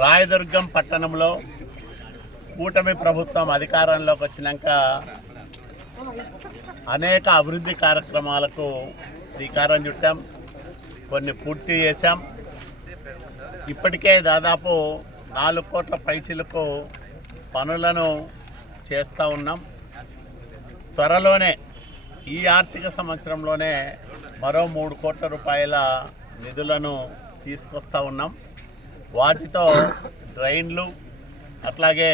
రాయదుర్గం పట్టణంలో కూటమి ప్రభుత్వం అధికారంలోకి వచ్చినాక అనేక అభివృద్ధి కార్యక్రమాలకు శ్రీకారం చుట్టాం, కొన్ని పూర్తి చేశాం. ఇప్పటికే దాదాపు 4 కోట్ల పైచిలకు పనులను చేస్తూ ఉన్నాం. త్వరలోనే ఈ ఆర్థిక సంవత్సరంలోనే మరో 3 కోట్ల రూపాయల నిధులను తీసుకొస్తూ ఉన్నాం. వాటితో డ్రైన్లు అట్లాగే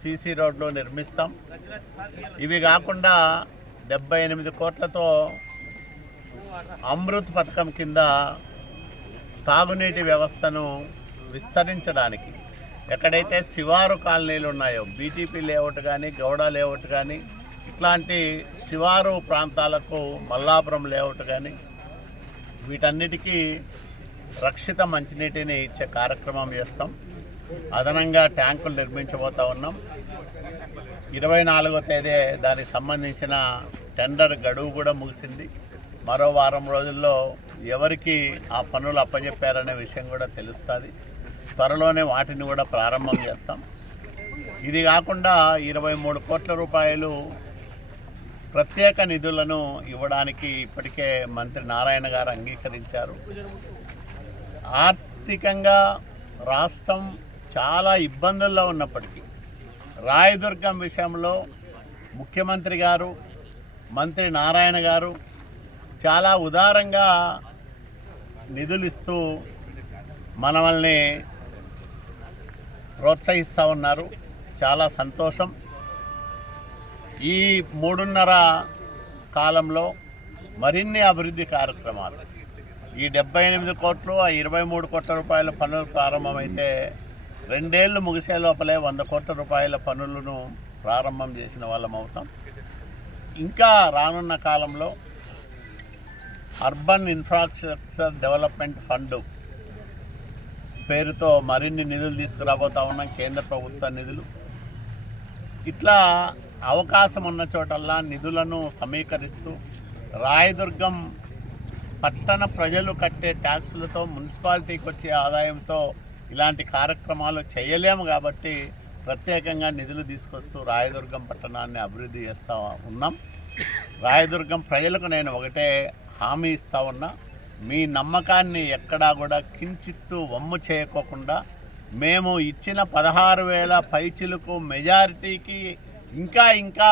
సీసీ రోడ్లు నిర్మిస్తాం. ఇవి కాకుండా 78 కోట్లతో అమృత్ పథకం కింద తాగునీటి వ్యవస్థను విస్తరించడానికి ఎక్కడైతే శివారు కాలనీలు ఉన్నాయో, బీటీపీ లేఅవుట్ కానీ, గౌడ లేఅవుట్ కానీ, ఇట్లాంటి శివారు ప్రాంతాలకు మల్లాపురం లేఅవుట్ కానీ, వీటన్నిటికీ రక్షిత మంచినీటిని ఇచ్చే కార్యక్రమం చేస్తాం. అదనంగా ట్యాంకులు నిర్మించబోతూ ఉన్నాం. 24వ తేదీ దానికి సంబంధించిన టెండర్ గడువు కూడా ముగిసింది. మరో వారం రోజుల్లో ఎవరికి ఆ పనులు అప్పచెప్పారనే విషయం కూడా తెలుస్తుంది. త్వరలోనే వాటిని కూడా ప్రారంభం చేస్తాం. ఇది కాకుండా 23 కోట్ల రూపాయలు ప్రత్యేక నిధులను ఇవ్వడానికి ఇప్పటికే మంత్రి నారాయణ గారు అంగీకరించారు. ఆర్థికంగా రాష్ట్రం చాలా ఇబ్బందుల్లో ఉన్నప్పటికీ రాయదుర్గం విషయంలో ముఖ్యమంత్రి గారు, మంత్రి నారాయణ గారు చాలా ఉదారంగా నిధులు ఇస్తూ మనల్ని ప్రోత్సహిస్తూ ఉన్నారు. చాలా సంతోషం. ఈ 3.5 కాలంలో మరిన్ని అభివృద్ధి కార్యక్రమాలు, ఈ 78 కోట్లు, ఆ 23 కోట్ల రూపాయల పనులు ప్రారంభమైతే 2 ఏళ్ళు ముగిసే లోపలే 100 కోట్ల రూపాయల పనులను ప్రారంభం చేసిన వాళ్ళం అవుతాం. ఇంకా రానున్న కాలంలో అర్బన్ ఇన్ఫ్రాస్ట్రక్చర్ డెవలప్మెంట్ ఫండ్ పేరుతో మరిన్ని నిధులు తీసుకురాబోతా ఉన్నాం, కేంద్ర ప్రభుత్వ నిధులు. ఇట్లా అవకాశం ఉన్న చోటల్లా నిధులను సమీకరిస్తూ రాయదుర్గం పట్టణ ప్రజలు కట్టే ట్యాక్సులతో, మున్సిపాలిటీకి వచ్చే ఆదాయంతో ఇలాంటి కార్యక్రమాలు చేయలేము. కాబట్టి ప్రత్యేకంగా నిధులు తీసుకొస్తూ రాయదుర్గం పట్టణాన్ని అభివృద్ధి చేస్తూ ఉన్నాం. రాయదుర్గం ప్రజలకు నేను ఒకటే హామీ ఇస్తూ ఉన్నా, మీ నమ్మకాన్ని ఎక్కడా కూడా కించిత్తు వమ్ము చేయకోకుండా మేము ఇచ్చిన 16,000 పైచిలకు మెజారిటీకి ఇంకా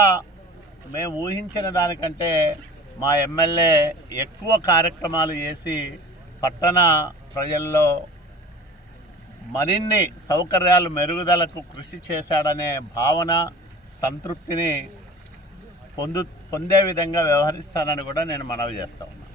మేము ఊహించిన దానికంటే మా ఎమ్మెల్యే ఎక్కువ కార్యక్రమాలు చేసి పట్టణ ప్రజల్లో మరిన్ని సౌకర్యాలు మెరుగుదలకు కృషి చేశాడనే భావన, సంతృప్తిని పొందే విధంగా వ్యవహరిస్తానని కూడా నేను మనవి చేస్తా ఉన్నాను.